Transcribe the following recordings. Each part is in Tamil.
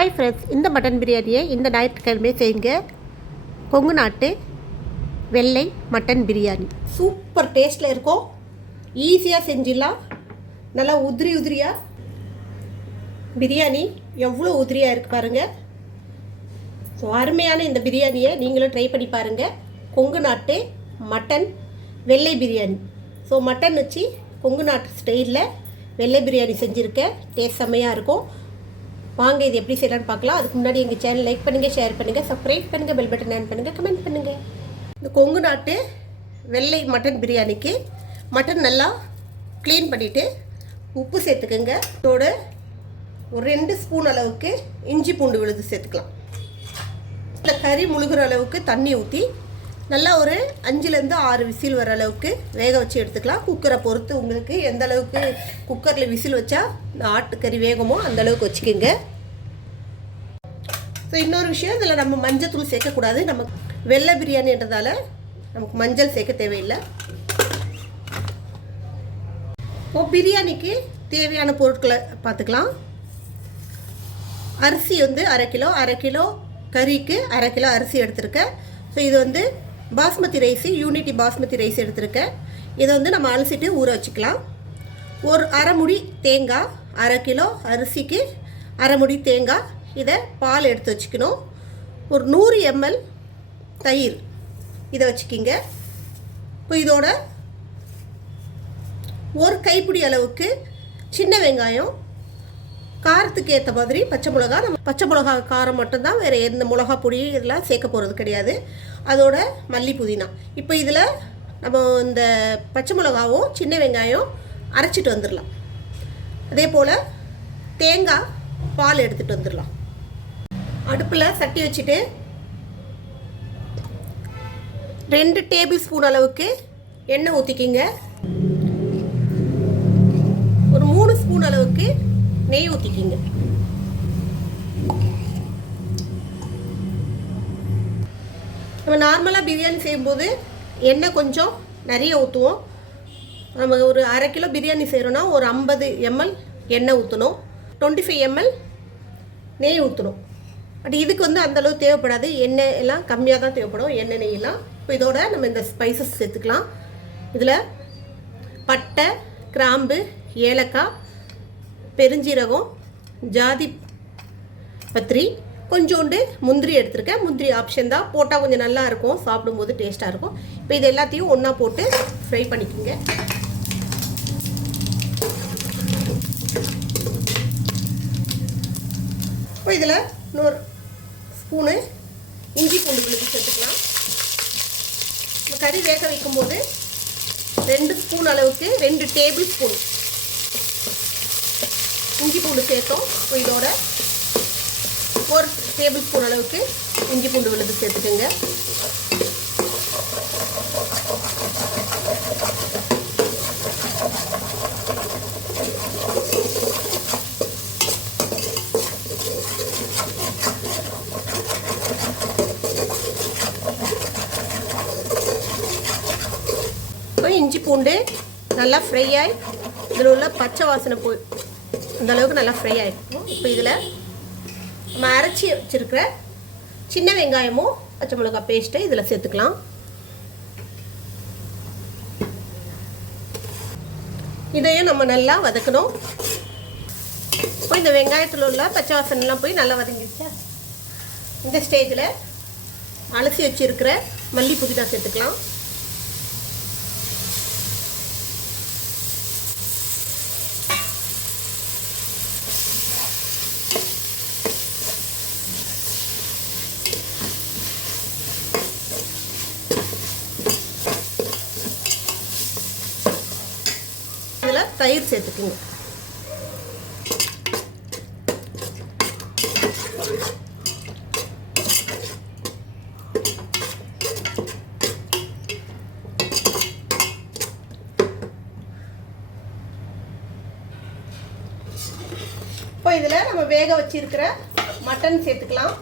ஹாய் ஃப்ரெண்ட்ஸ் இந்த மட்டன் பிரியாணியை இந்த ஞாயிற்றுக்கிழமை செய்யுங்க. கொங்கு நாட்டு வெள்ளை மட்டன் பிரியாணி. சூப்பர் டேஸ்ட்டில் இருக்கும். ஈஸியாக செஞ்சிடலாம். நல்லா உதிரி உதிரியாக பிரியாணி எவ்வளோ உதிரியாக இருக்குது பாருங்கள் ஸோ அருமையான இந்த பிரியாணியை நீங்களும் ட்ரை பண்ணி பாருங்கள் கொங்கு நாட்டு மட்டன் வெள்ளை பிரியாணி. ஸோ மட்டன் வச்சு கொங்கு நாட்டு ஸ்டைலில் வெள்ளை பிரியாணி செஞ்சுருக்கேன். டேஸ்ட் செம்மையாக இருக்கும். வாங்க இது எப்படி செய்யலாம்னு பார்க்கலாம். அதுக்கு முன்னாடி எங்கள் சேனல் லைக் பண்ணுங்கள் ஷேர் பண்ணுங்கள் சப்ஸ்கிரைப் பண்ணுங்கள் பெல் பட்டன் ஆன் பண்ணுங்கள் கமெண்ட் பண்ணுங்கள் இந்த கொங்கு நாட்டு வெள்ளை மட்டன் பிரியாணிக்கு மட்டன் நல்லா க்ளீன் பண்ணிவிட்டு உப்பு சேர்த்துக்கோங்க. இதோட ஒரு ரெண்டு ஸ்பூன் அளவுக்கு இஞ்சி பூண்டு விழுது சேர்த்துக்கலாம். இந்த கறி முழுகிற அளவுக்கு தண்ணி ஊற்றி நல்லா ஒரு அஞ்சுலேருந்து ஆறு விசில் வர அளவுக்கு வேக வச்சு எடுத்துக்கலாம். குக்கரை பொறுத்து உங்களுக்கு எந்த அளவுக்கு குக்கரில் விசில் வச்சா இந்த ஆட்டுக்கறி வேகமோ அந்த அளவுக்கு வச்சுக்கோங்க. ஸோ இன்னொரு விஷயம் இதில் நம்ம மஞ்சத்தூள் சேர்க்கக்கூடாது. நமக்கு வெள்ளை பிரியாணின்றதால நமக்கு மஞ்சள் சேர்க்க தேவையில்லை. இப்போ பிரியாணிக்கு தேவையான பொருட்களை பார்த்துக்கலாம். அரிசி வந்து அரை கிலோ அரை கிலோ கறிக்கு அரை கிலோ அரிசி எடுத்திருக்கேன். ஸோ இது வந்து basmati rice Unity basmati rice எடுத்திருக்கேன். இதை வந்து நம்ம அலசிட்டு ஊற வச்சுக்கலாம். ஒரு அரை முடி தேங்காய் அரை கிலோ அரிசிக்கு அரை முடி தேங்காய் இதை பால் எடுத்து வச்சுக்கணும். ஒரு நூறு எம்எல் தயிர் இதை வச்சுக்கிங்க. இப்போ இதோட ஒரு கைப்பிடி அளவுக்கு சின்ன வெங்காயம் காரத்துக்கு ஏற்ற மாதிரி பச்சை மிளகா நம்ம பச்சை மிளகா காரம் மட்டும்தான் வேறு எந்த மிளகா பொடி இதெல்லாம் சேர்க்க போகிறது கிடையாது. அதோட மல்லி புதினா. இப்போ இதில் நம்ம இந்த பச்சை மிளகாவும் சின்ன வெங்காயம் அரைச்சிட்டு வந்துடலாம் அதே போல் தேங்காய் பால் எடுத்துகிட்டு வந்துடலாம் அடுப்பில் சட்டி வச்சுட்டு ரெண்டு டேபிள் ஸ்பூன் அளவுக்கு எண்ணெய் ஊற்றிக்கிங்க ஒரு மூணு ஸ்பூன் அளவுக்கு நெய் ஊற்றிக்கிங்க நம்ம நார்மலாக பிரியாணி செய்யும்போது எண்ணெய் கொஞ்சம் நிறைய ஊற்றுவோம் நம்ம ஒரு அரை கிலோ பிரியாணி செய்கிறோன்னா ஒரு ஐம்பது எம்எல் எண்ணெய் ஊற்றணும் டுவெண்ட்டி ஃபைவ் எம்எல் நெய் ஊற்றணும் பட் இதுக்கு வந்து அந்தளவு தேவைப்படாது. எண்ணெய் எல்லாம் கம்மியாக தான் தேவைப்படும். எண்ணெய் நெய்யெல்லாம் இப்போ இதோட நம்ம இந்த ஸ்பைசஸ் சேர்த்துக்கலாம். இதில் பட்டை கிராம்பு ஏலக்காய் பெருஞ்சீரகம் ஜாதி பத்திரி கொஞ்சோண்டு முந்திரி எடுத்திருக்கேன். முந்திரி ஆப்ஷன் தான். போட்டால் கொஞ்சம் நல்லா இருக்கும். சாப்பிடும்போது டேஸ்ட்டாக இருக்கும். இப்போ இது எல்லாத்தையும் ஒன்றா போட்டு ஃப்ரை பண்ணிக்கோங்க. இப்போ இதில் இன்னொரு ஸ்பூனு இஞ்சி பூண்டு விழுந்து சேர்த்துக்கலாம். கறி வேக வைக்கும்போது ரெண்டு ஸ்பூன் அளவுக்கு ரெண்டு டேபிள் ஸ்பூன் இஞ்சி பூண்டு சேர்த்தோம். இதோட ஒரு டேபிள் ஸ்பூன் அளவுக்கு இஞ்சி பூண்டு விழுது சேர்த்துக்கோங்க. இப்போ இஞ்சி பூண்டு நல்லா ஃப்ரை ஆகி இதில் உள்ள பச்சை வாசனை போய் அந்த அளவுக்கு நல்லா ஃப்ரை ஆகிருக்கும் இப்போ இதில் நம்ம அரைச்சி வச்சுருக்கிற சின்ன வெங்காயமும் பச்சை மிளகாய் பேஸ்ட்டை இதில் சேர்த்துக்கலாம். இதையும் நம்ம நல்லா வதக்கணும். இப்போ இந்த வெங்காயத்தில் உள்ள பச்சை வாசனைலாம் போய் நல்லா வதங்கிடுச்சா? இந்த ஸ்டேஜில் அலசி வச்சுருக்கிற மல்லி புதினா சேர்த்துக்கலாம் இதில் தயிர் சேர்த்துக்குங்க. இப்போ இதில் நம்ம வேக வச்சிருக்கிற மட்டன் சேர்த்துக்கலாம்.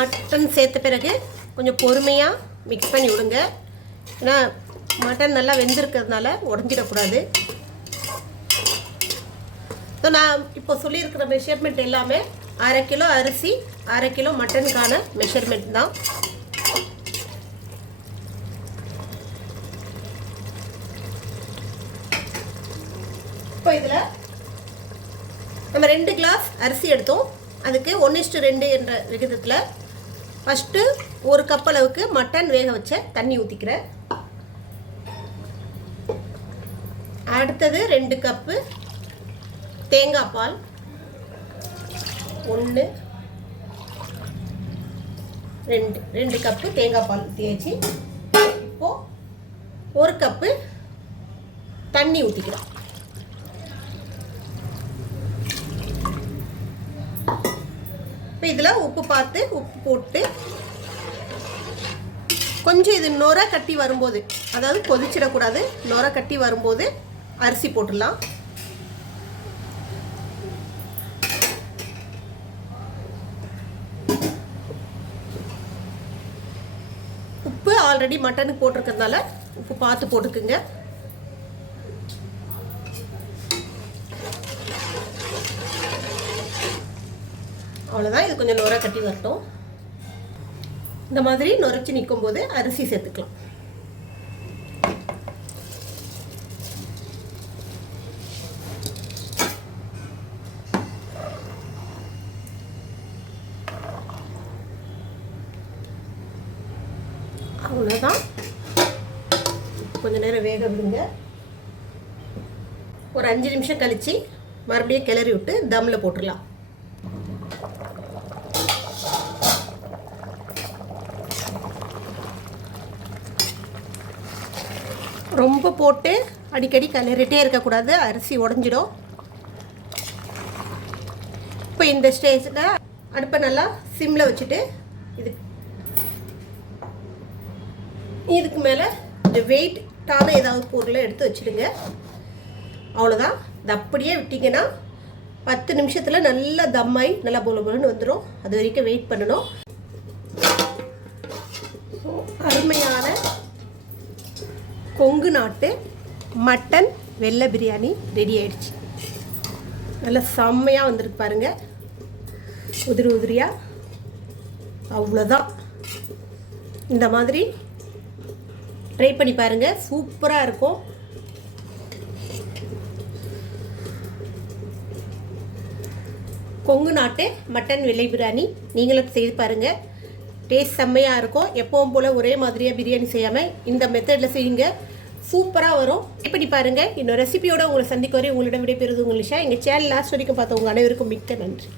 மட்டன் சேர்த்த பிறகு கொஞ்சம் பொறுமையாக மிக்ஸ் பண்ணி விடுங்க. ஏன்னா மட்டன் நல்லா வெந்திருக்கிறதுனால உடஞ்சிடக்கூடாது. ஸோ நான் இப்போ சொல்லியிருக்கிற மெஷர்மெண்ட் எல்லாமே அரை கிலோ அரிசி அரை கிலோ மட்டனுக்கான மெஷர்மெண்ட் தான். இப்போ இதில் நம்ம ரெண்டு கிளாஸ் அரிசி எடுத்தோம். அதுக்கு ஒன்று இஸ்டு ரெண்டு என்ற விகிதத்தில் ஃபஸ்ட்டு ஒரு கப் அளவுக்கு மட்டன் வேக வச்ச தண்ணி ஊற்றிக்கிறேன் அடுத்தது ரெண்டு கப்பு தேங்காய் பால். ஒன்று ரெண்டு ரெண்டு கப்பு தேங்காய் பால் தேய்ச்சி இப்போது ஒரு கப்பு தண்ணி ஊற்றிக்கிறோம் இப்போ இதில் உப்பு பார்த்து உப்பு போட்டு கொஞ்சம் இது நொர கட்டி வரும்போது அதாவது கொதிச்சிடக்கூடாது நொர கட்டி வரும்போது அரிசி போட்டுடலாம். உப்பு ஆல்ரெடி மட்டனுக்கு போட்டிருக்கிறதுனால உப்பு பார்த்து போட்டுக்குங்க. அவ்வளோதான் இது கொஞ்சம் நுர கட்டி வரட்டும். இந்த மாதிரி நுரைச்சி நிற்கும் போது அரிசி சேர்த்துக்கலாம். அவ்வளோதான் கொஞ்ச நேரம் வேக விடுங்க. ஒரு அஞ்சு நிமிஷம் கழித்து மறுபடியும் கிளறி விட்டு தம்மில் போட்டுடலாம். ரொம்ப போட்டு அடிக்கடி கிளறிட்டே இருக்கக்கூடாது. அரிசி உடஞ்சிடும். இப்போ இந்த ஸ்டேஜில் அடுப்பை நல்லா சிம்மில் வச்சுட்டு இது இதுக்கு மேலே இந்த வெயிட்டான ஏதாவது பொருளை எடுத்து வச்சுடுங்க. அவ்வளோதான் இது அப்படியே விட்டிங்கன்னா பத்து நிமிஷத்தில் நல்லா தம்மாயி நல்லா பொல பொலன்னு வந்துடும் அது வரைக்கும் வெயிட் பண்ணணும் அருமையான பார்த்து மட்டன் வெள்ளை பிரியாணி ரெடி ஆயிடுச்சு. நல்லா செம்மையாக வந்திருக்கு பாருங்க. உதிரி உதிரியாக அவ்வளோதான் இந்த மாதிரி ட்ரை பண்ணி பாருங்கள் சூப்பராக இருக்கும். கொங்கு நாட்டு மட்டன் வெள்ளை பிரியாணி நீங்களும் செய்து பாருங்கள் டேஸ்ட் செம்மையாக இருக்கும். எப்பவும் போல் ஒரே மாதிரியாக பிரியாணி செய்யாமல் இந்த மெத்தடில் செய்யுங்க. சூப்பராக வரும். இப்படி பண்ணி பாருங்கள் இன்னொரு ரெசிபியோட உங்களை சந்திக்க வரை உங்களிடம் விடைபெறுது உங்களுக்கு எங்கள் சேனல் லாஸ்ட் வரைக்கும் பார்த்த உங்கள் அனைவருக்கும் மிக்க நன்றி.